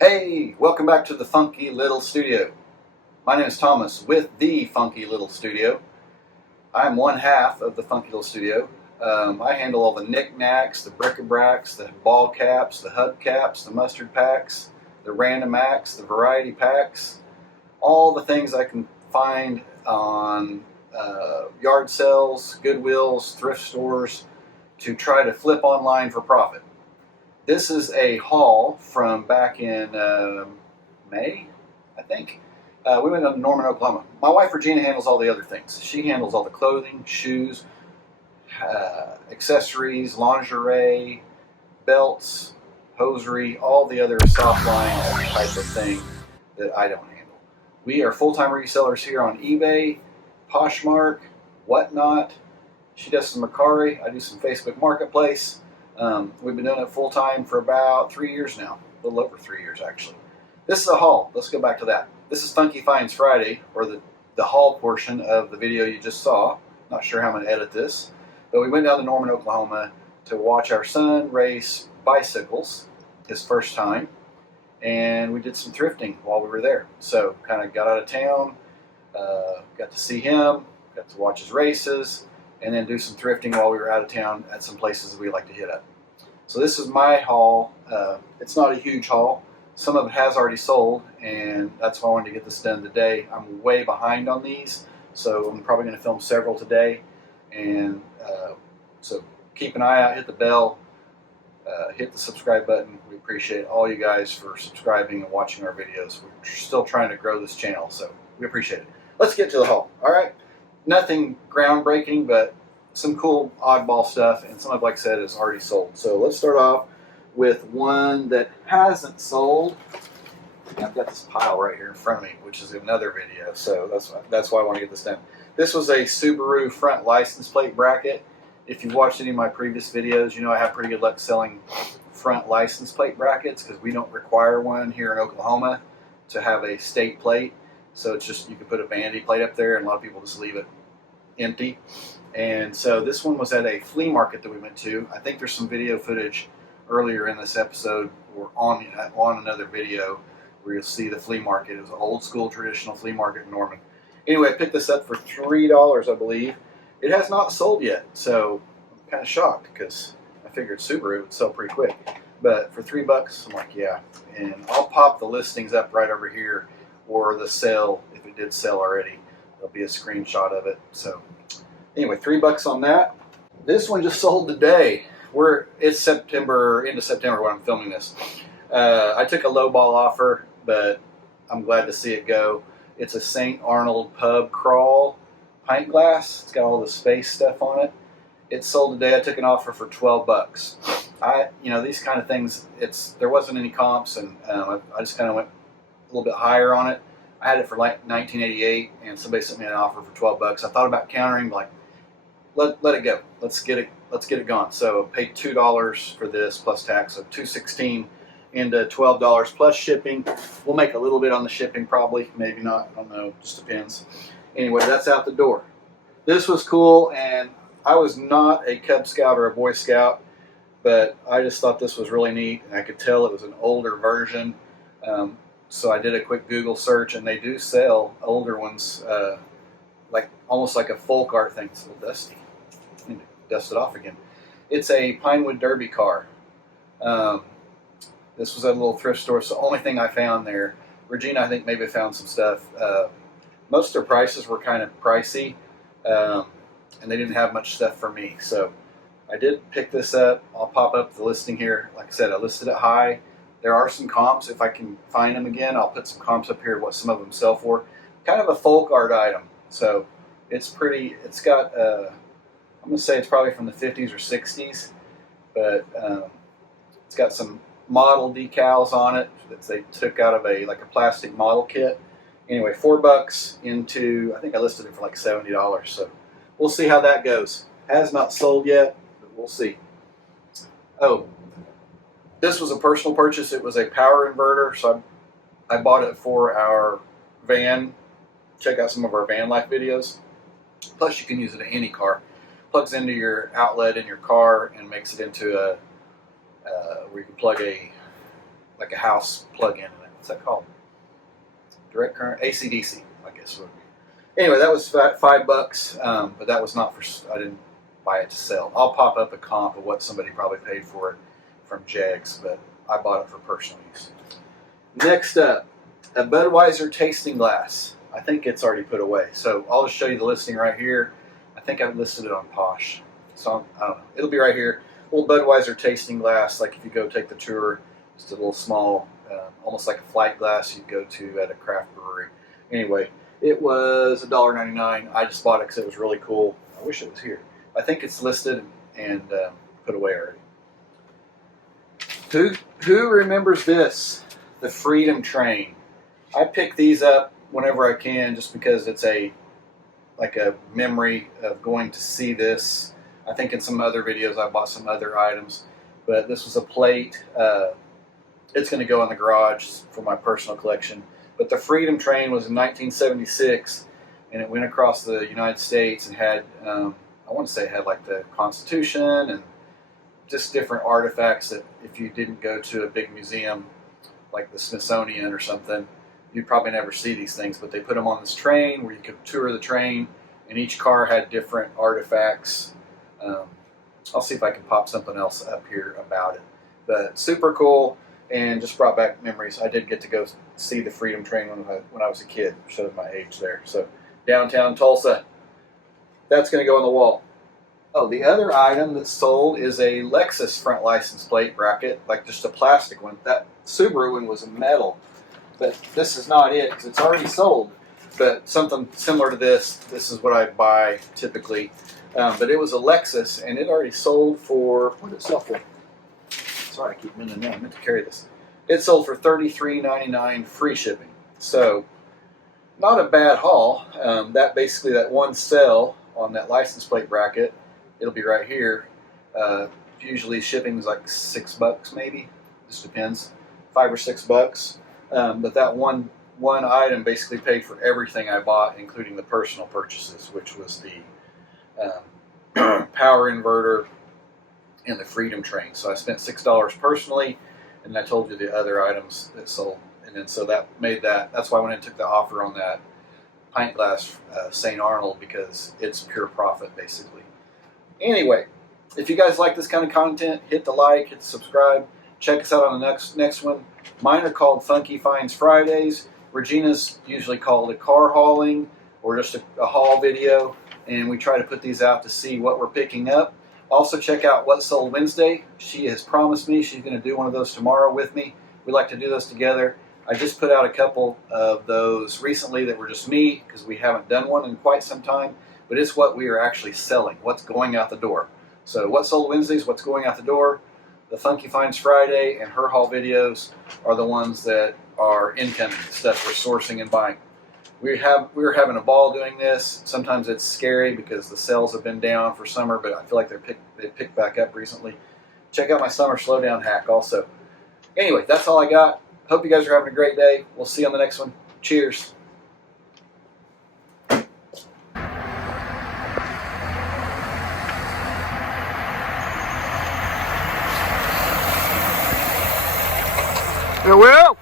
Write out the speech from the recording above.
Hey, welcome back to the Funky Little Studio. My name is Thomas with the Funky Little Studio. I'm one half of the Funky Little Studio. I handle all the knickknacks, the bric-a-bracs, the ball caps, the hubcaps, the mustard packs, the random acts, the variety packs, all the things I can find on yard sales, Goodwills, thrift stores to try to flip online for profit. This is a haul from back in May, I think. We went to Norman, Oklahoma. My wife Regina handles all the other things. She handles all the clothing, shoes, accessories, lingerie, belts, hosiery, all the other soft line type of thing that I don't handle. We are full-time resellers here on eBay, Poshmark, whatnot. She does some Mercari. I do some Facebook Marketplace. We've been doing it full time for about 3 years now, a little over 3 years actually. This is a haul. Let's go back to that. This is Funky Finds Friday, or the haul portion of the video you just saw. Not sure how I'm going to edit this, but we went down to Norman, Oklahoma to watch our son race bicycles, his first time, and we did some thrifting while we were there. So kind of got out of town, got to see him, got to watch his races, and then do some thrifting while we were out of town at some places that we like to hit up. So this is my haul. It's not a huge haul. Some of it has already sold, and that's why I wanted to get this done today. I'm way behind on these, so I'm probably going to film several today. And so keep an eye out, hit the bell, hit the subscribe button. We appreciate all you guys for subscribing and watching our videos. We're still trying to grow this channel, so we appreciate it. Let's get to the haul. All right. Nothing groundbreaking, but some cool oddball stuff, and some of, like I said, is already sold. So let's start off with one that hasn't sold. I've got this pile right here in front of me, which is another video, so that's why I want to get this done. This was a Subaru front license plate bracket. If you've watched any of my previous videos, you know I have pretty good luck selling front license plate brackets because we don't require one here in Oklahoma to have a state plate. So it's just, you can put a vanity plate up there, and a lot of people just leave it empty. And so this one was at a flea market that we went to. I think there's some video footage earlier in this episode or on another video where you'll see the flea market. It was an old school traditional flea market in Norman. Anyway, I picked this up for $3, I believe. It has not sold yet, so I'm kind of shocked because I figured Subaru would sell pretty quick. But for $3, I'm like, yeah. And I'll pop the listings up right over here, or the sale, if it did sell already. There'll be a screenshot of it. So anyway, $3 on that. This one just sold today. It's September, into September when I'm filming this. I took a low ball offer, but I'm glad to see it go. It's a St. Arnold pub crawl pint glass. It's got all the space stuff on it. It sold today. I took an offer for $12. These kind of things, there wasn't any comps, and I just kind of went a little bit higher on it. I had it for like $19.88, and somebody sent me an offer for $12. I thought about countering, like, let it go. Let's get it gone. So I paid $2 for this plus tax, so $2.16 into $12 plus shipping. We'll make a little bit on the shipping, probably, maybe not. I don't know. Just depends. Anyway, that's out the door. This was cool, and I was not a Cub Scout or a Boy Scout, but I just thought this was really neat, and I could tell it was an older version. So I did a quick Google search, and they do sell older ones, like almost like a folk art thing. It's a little dusty. I need to dust it off again. It's a Pinewood Derby car. This was at a little thrift store. So the only thing I found there, Regina, I think maybe found some stuff. Most of their prices were kind of pricey, and they didn't have much stuff for me. So I did pick this up. I'll pop up the listing here. Like I said, I listed it high. There are some comps. If I can find them again, I'll put some comps up here, what some of them sell for. Kind of a folk art item. So it's pretty, it's got, I'm going to say it's probably from the 50s or 60s. But it's got some model decals on it that they took out of a plastic model kit. Anyway, $4 into, I think I listed it for like $70. So we'll see how that goes. Has not sold yet, but we'll see. Oh, this was a personal purchase. It was a power inverter, so I bought it for our van. Check out some of our van life videos. Plus, you can use it in any car. Plugs into your outlet in your car and makes it into a where you can plug a like a house plug-in in it. What's that called? Direct current, AC/DC, I guess. Anyway, that was $5, but that was not for. I didn't buy it to sell. I'll pop up a comp of what somebody probably paid for it from Jegs, but I bought it for personal use. Next up, a Budweiser tasting glass. I think it's already put away, so I'll just show you the listing right here. I think I've listed it on Posh, so I don't know. It'll be right here. Little Budweiser tasting glass, like if you go take the tour, just a little small, almost like a flight glass you'd go to at a craft brewery. Anyway, it was $1.99. I just bought it because it was really cool. I wish it was here. I think it's listed and put away already. Who remembers this? The Freedom Train. I pick these up whenever I can just because it's like a memory of going to see this. I think in some other videos I bought some other items, but this was a plate. It's going to go in the garage for my personal collection. But the Freedom Train was in 1976, and it went across the United States and had, I want to say it had like the Constitution and just different artifacts that if you didn't go to a big museum like the Smithsonian or something, you'd probably never see these things. But they put them on this train where you could tour the train, and each car had different artifacts. I'll see if I can pop something else up here about it. But super cool, and just brought back memories. I did get to go see the Freedom Train when I was a kid. Showed my age there. So downtown Tulsa, that's going to go on the wall. Oh, the other item that's sold is a Lexus front license plate bracket, like just a plastic one. That Subaru one was a metal, but this is not it because it's already sold. But something similar to this is what I buy typically. But it was a Lexus, and it already sold for, what did it sell for? Sorry, I keep meaning that. I meant to carry this. It sold for $33.99 free shipping. So, not a bad haul. That one sell on that license plate bracket, it'll be right here. Usually shipping is like $6 maybe. Just depends. $5 or $6. But that one item basically paid for everything I bought, including the personal purchases, which was the power inverter and the Freedom Train. So I spent $6 personally, and I told you the other items that sold. And then so that made that's why I went and took the offer on that pint glass St. Arnold, because it's pure profit basically. Anyway, if you guys like this kind of content, hit the like, hit the subscribe. Check us out on the next one. Mine are called Funky Finds Fridays. Regina's usually called a car hauling or just a haul video, and we try to put these out to see what we're picking up. Also check out What Sold Wednesday. She has promised me she's going to do one of those tomorrow with me. We like to do those together. I just put out a couple of those recently that were just me because we haven't done one in quite some time, but it's what we are actually selling, what's going out the door. So What Sold Wednesdays, what's going out the door. The Funky Finds Friday and her haul videos are the ones that are incoming, stuff we're sourcing and buying. We're having a ball doing this. Sometimes it's scary because the sales have been down for summer, but I feel like they picked back up recently. Check out my summer slowdown hack also. Anyway, that's all I got. Hope you guys are having a great day. We'll see you on the next one. Cheers. It will.